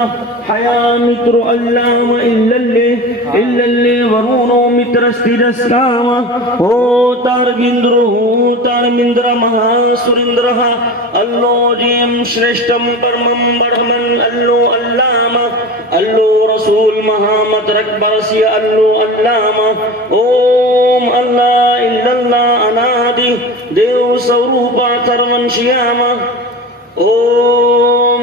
حيا متر اللام إلا اللي ورونو متر استيرسكاما هو تار مندر مها سرندرها اللو جيم شرشتم برمم برمن اللو اللاما اللو رسول محمد رکبر سی اللو اللاما اوم اللہ الا اللہ انادی دیو سوروپا ترمن Shyama Om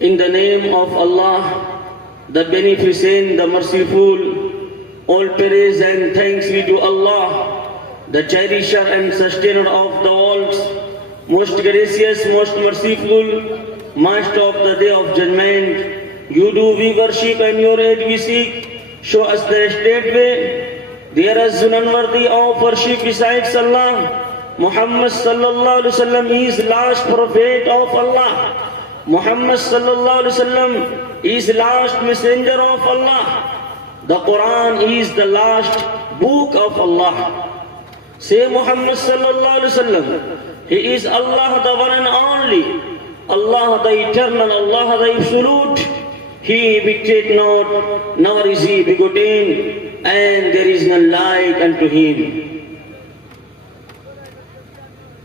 In the name of Allah, the Beneficent, the Merciful, all praise and thanks be to Allah, the Cherisher and Sustainer of the worlds, most gracious, most merciful, Master of the Day of Judgment. You do we worship and your aid we seek. Show us the straight way. There is none worthy of worship besides Allah. Muhammad sallallahu alaihi wasallam is last prophet of Allah. Muhammad sallallahu alaihi wasallam is last messenger of Allah. The Quran is the last book of Allah. Say Muhammad sallallahu alaihi wasallam, he is Allah the one and only, Allah the eternal, Allah the absolute. He begat not, nor is he begotten, and there is none like unto him.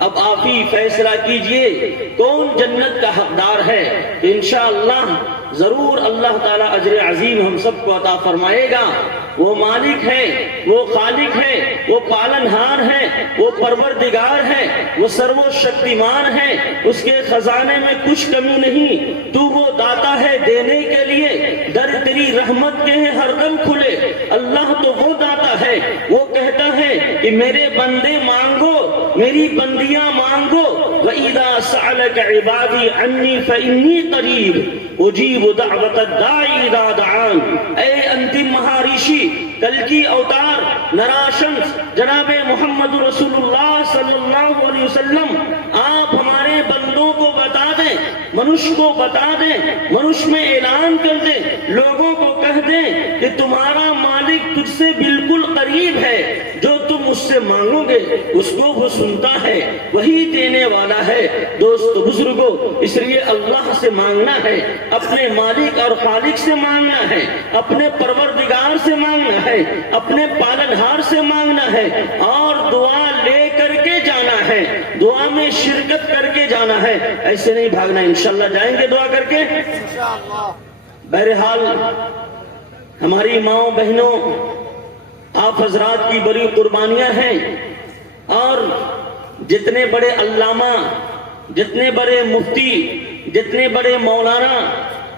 اب آپ ہی فیصلہ کیجئے کون جنت کا حقدار ہے. انشاءاللہ ضرور اللہ تعالیٰ اجر عظیم ہم سب کو عطا فرمائے گا. وہ مالک ہے، وہ خالق ہے، وہ پالنہار ہے، وہ پروردگار ہے، وہ سرو شکتیمان ہے. اس کے خزانے میں کچھ کمی نہیں. تو وہ داتا ہے دینے کے لیے، در تیری رحمت کے ہیں ہر دم کھلے. اللہ تو وہ داتا ہے، وہ کہتا ہے کہ میرے بندے مانگو، میری بندیاں مانگو. وَإِذَا سَأَلَكَ عِبَادِي عَنِّي فَإِنِّي قَرِيبٌ اُجِیبُ دَعْوَةَ الدَّاعِ اِذَا دَعَانِ. اے انتم مہارشی، کل کی اوتار نراشنس جناب محمد رسول اللہ صلی اللہ علیہ وسلم، آپ ہمارے بندوں کو بتا دیں، منش کو بتا دیں، منش میں اعلان کر دیں، لوگوں کو کہہ دیں کہ تمہارا مالک تجھ سے بالکل قریب ہے. جو تم اس سے مانگو گے اس کو وہ سنتا ہے، وہی دینے والا ہے. دوست بزرگوں، اس لیے اللہ سے مانگنا ہے، اپنے مالک اور خالق سے مانگنا ہے، اپنے پروردگار سے مانگنا ہے، اپنے پالنہار سے مانگنا ہے، اور دعا لے کر کے جانا ہے، دعا میں شرکت کر کے جانا ہے. ایسے نہیں بھاگنا. انشاءاللہ جائیں گے دعا کر کے. بہرحال ہماری ماؤں بہنوں، آپ حضرات کی بڑی قربانیاں ہیں، اور جتنے بڑے علامہ، جتنے بڑے مفتی، جتنے بڑے مولانا،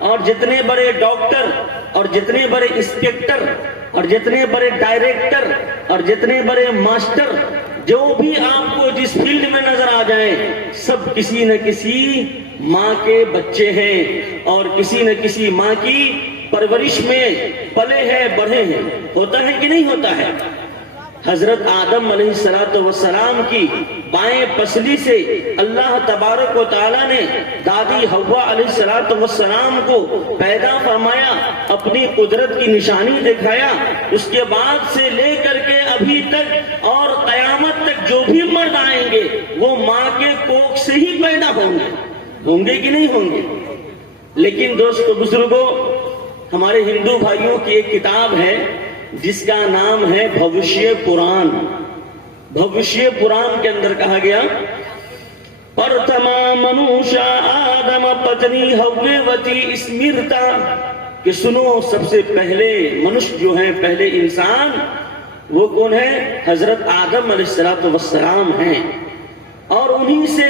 اور جتنے بڑے ڈاکٹر، اور جتنے بڑے انسپیکٹر، اور جتنے بڑے ڈائریکٹر، اور جتنے بڑے ماسٹر، جو بھی آپ کو جس فیلڈ میں نظر آ جائیں، سب کسی نہ کسی ماں کے بچے ہیں، اور کسی نہ کسی ماں کی پرورش میں پلے ہیں، بڑھے ہیں. ہوتا ہے کہ نہیں ہوتا ہے؟ حضرت آدم علیہ السلام کی بائیں پسلی سے اللہ تبارک و تعالیٰ نے دادی حوا علیہ السلام کو پیدا فرمایا، اپنی قدرت کی نشانی دکھایا. اس کے بعد سے لے کر کے ابھی تک اور قیامت تک جو بھی مرد آئیں گے وہ ماں کے کوکھ سے ہی پیدا ہوں گے کہ نہیں ہوں گے؟ لیکن دوستو بزرگوں، ہمارے ہندو بھائیوں کی ایک کتاب ہے جس کا نام ہے بھوشیہ پران. بھوشیہ پران کے اندر کہا گیا، پرتما منوشا آدم پتنی ہوتی اسمرتا، کہ سنو سب سے پہلے منش جو ہیں، پہلے انسان، وہ کون ہے؟ حضرت آدم علیہ السلام ہیں، اور انہی سے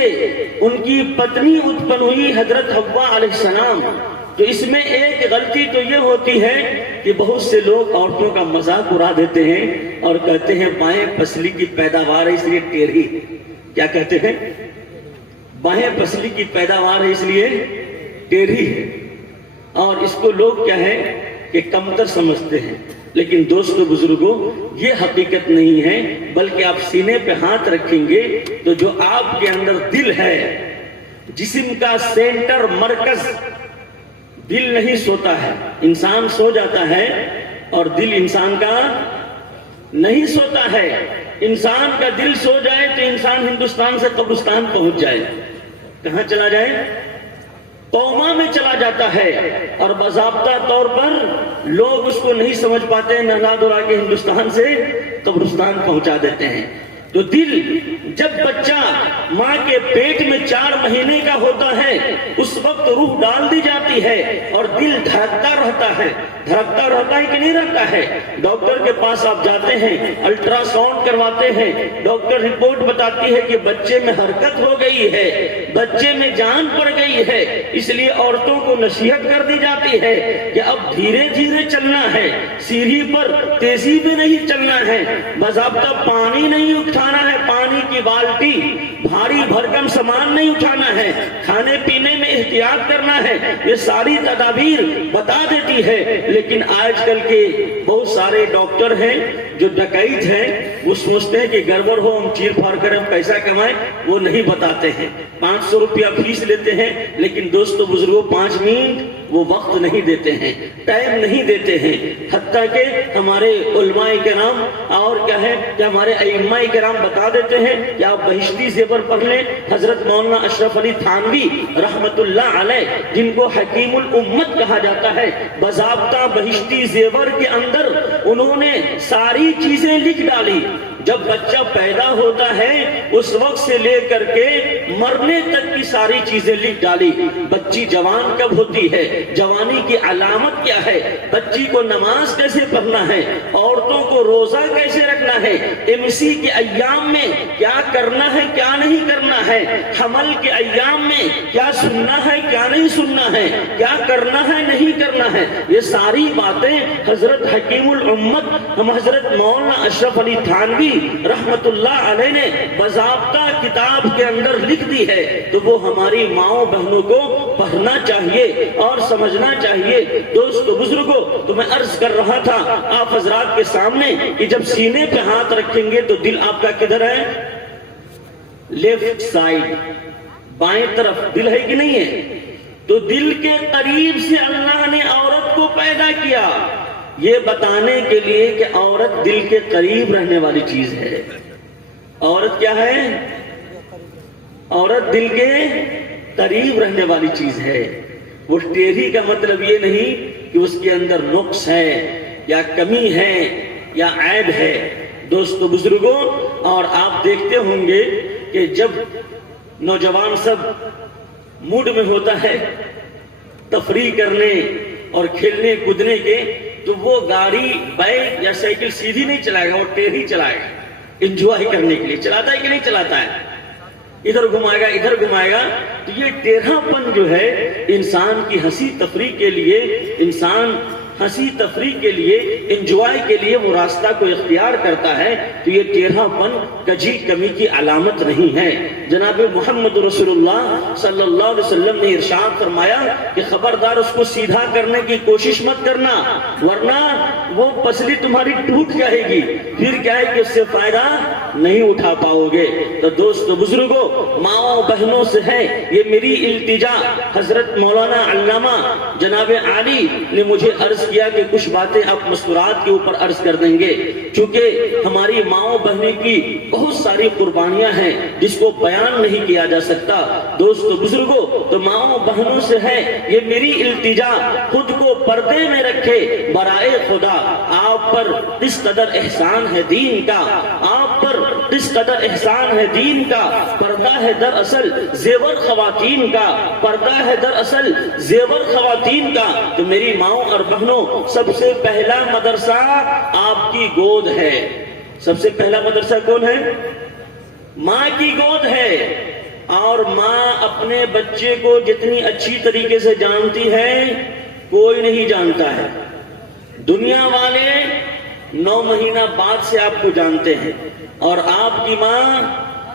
ان کی پتنی اتپن ہوئی حضرت حوا علیہ السلام. تو اس میں ایک غلطی تو یہ ہوتی ہے کہ بہت سے لوگ عورتوں کا مذاق اڑا دیتے ہیں اور کہتے ہیں بائیں پسلی کی پیداوار ہے اس لیے ٹیڑھی. کیا کہتے ہیں؟ بائیں پسلی کی پیداوار ہے اس لیے ٹیڑھی ہے، اور اس کو لوگ کیا ہے کہ کمتر سمجھتے ہیں. لیکن دوستو بزرگوں، یہ حقیقت نہیں ہے، بلکہ آپ سینے پہ ہاتھ رکھیں گے تو جو آپ کے اندر دل ہے، جسم کا سینٹر، مرکز، دل نہیں سوتا ہے. انسان سو جاتا ہے اور دل انسان کا نہیں سوتا ہے. انسان کا دل سو جائے تو انسان ہندوستان سے قبرستان پہنچ جائے. کہاں چلا جائے؟ قوما میں چلا جاتا ہے، اور باضابطہ طور پر لوگ اس کو نہیں سمجھ پاتے، نہلا دھلا کے ہندوستان سے قبرستان پہنچا دیتے ہیں. تو دل جب بچہ ماں کے پیٹ میں 4 مہینے کا ہوتا ہے اس وقت روح ڈال دی جاتی ہے اور دل دھڑکتا رہتا ہے. دھڑکتا رہتا ہے کہ نہیں رہتا ہے؟ ڈاکٹر کے پاس آپ جاتے ہیں، الٹرا ساؤنڈ کرواتے ہیں، ڈاکٹر رپورٹ بتاتی ہے کہ بچے میں حرکت ہو گئی ہے، بچے میں جان پڑ گئی ہے. اس لیے عورتوں کو نصیحت کر دی جاتی ہے کہ اب دھیرے دھیرے چلنا ہے، سیڑھی پر تیزی میں نہیں چلنا ہے، باضابطہ پانی نہیں اٹھانا ہے، پانی کی بالٹی، بھاری بھرکم سامان نہیں اٹھانا ہے، کھانے پینے میں احتیاط کرنا ہے. یہ ساری تدابیر بتا دیتی ہے. لیکن آج کل کے بہت سارے ڈاکٹر ہیں جو ڈکیت ہیں، وہ سوچتے ہیں کہ گڑبڑ ہو ہم چیر پھاڑ کر ہم پیسہ کمائیں، وہ نہیں بتاتے ہیں. 500 روپیہ فیس لیتے ہیں، لیکن دوستو بزرگوں 5 منٹ وہ وقت نہیں دیتے ہیں، ٹائم نہیں دیتے ہیں. حتیٰ کہ ہمارے علماء کرام اور کیا ہے کہ ہمارے ائمہ کرام بتا دیتے ہیں کہ آپ بہشتی زیور پڑھ لیں. حضرت مولانا اشرف علی تھانوی رحمت اللہ علیہ، جن کو حکیم الامت کہا جاتا ہے، باضابطہ بہشتی زیور کے اندر انہوں نے ساری چیزیں لکھ ڈالی. جب بچہ پیدا ہوتا ہے اس وقت سے لے کر کے مرنے تک کی ساری چیزیں لکھ ڈالی. بچی جوان کب ہوتی ہے, جوانی کی علامت کیا ہے, بچی کو نماز کیسے پڑھنا ہے, عورتوں کو روزہ کیسے رکھنا ہے, MC کے ایام میں کیا کرنا ہے کیا نہیں کرنا ہے, حمل کے ایام میں کیا سننا ہے کیا نہیں سننا ہے, کیا کرنا ہے نہیں کرنا ہے. یہ ساری باتیں حضرت حکیم الامت ہم حضرت مولانا اشرف علی تھانوی رحمت اللہ علیہ نے باضابطہ کتاب کے اندر لکھ دی ہے. تو وہ ہماری ماؤں بہنوں کو پڑھنا چاہیے اور سمجھنا چاہیے. دوستو بزرگوں, تو میں عرض کر رہا تھا آپ حضرات کے سامنے کہ جب سینے پہ ہاتھ رکھیں گے تو دل آپ کا کدھر ہے؟ لیفٹ سائڈ, بائیں طرف دل ہے کہ نہیں ہے؟ تو دل کے قریب سے اللہ نے عورت کو پیدا کیا یہ بتانے کے لیے کہ عورت دل کے قریب رہنے والی چیز ہے. عورت کیا ہے؟ عورت دل کے قریب رہنے والی چیز ہے. وہ ٹیڑھی کا مطلب یہ نہیں کہ اس کے اندر نقص ہے یا کمی ہے یا عیب ہے. دوستو بزرگوں, اور آپ دیکھتے ہوں گے کہ جب نوجوان سب موڈ میں ہوتا ہے تفریح کرنے اور کھیلنے کودنے کے, تو وہ گاڑی بائک یا سائیکل سیدھی نہیں چلائے گا, وہ ٹیڑھی چلائے گا. انجوائے کرنے کے لیے چلاتا ہے کہ نہیں چلاتا ہے؟ ادھر گھمائے گا ادھر گھمائے گا. تو یہ ٹیڑھا پن جو ہے انسان کی ہنسی تفریح کے لیے, انسان ہنسی تفریح کے لیے, انجوائے کے لیے وہ راستہ کو اختیار کرتا ہے. تو یہ ٹیڑھا پن کجی کمی کی علامت نہیں ہے. جناب محمد رسول اللہ صلی اللہ علیہ وسلم نے ارشاد فرمایا کہ خبردار اس کو سیدھا کرنے کی کوشش مت کرنا, ورنہ وہ پسلی تمہاری ٹوٹ جائے گی, پھر کیا ہے کہ اس سے فائدہ نہیں اٹھا پاؤ گے. تو دوستو بزرگوں, ماؤں بہنوں سے ہے یہ میری التجا. حضرت مولانا علامہ جناب عالی نے مجھے عرض کیا کہ کچھ باتیں آپ مسکرات کے اوپر عرض کر دیں گے, چونکہ ہماری ماؤں بہنوں کی بہت ساری قربانیاں ہیں جس کو بیان نہیں کیا جا سکتا. دوستو بزرگوں, تو ماؤں بہنوں سے ہے یہ میری التجا, خود کو پردے میں رکھے برائے خدا. آپ پر کس قدر احسان ہے دین کا, آپ پر کس قدر احسان ہے دین کا. پردہ ہے دراصل زیور خواتین کا, پردہ ہے دراصل زیور خواتین کا. تو میری ماؤں اور بہنوں, سب سے پہلا مدرسہ آپ کی گود ہے. سب سے پہلا مدرسہ کون ہے؟ ماں کی گود ہے. اور ماں اپنے بچے کو جتنی اچھی طریقے سے جانتی ہے کوئی نہیں جانتا ہے. دنیا والے 9 مہینہ بعد سے آپ کو جانتے ہیں, اور آپ کی ماں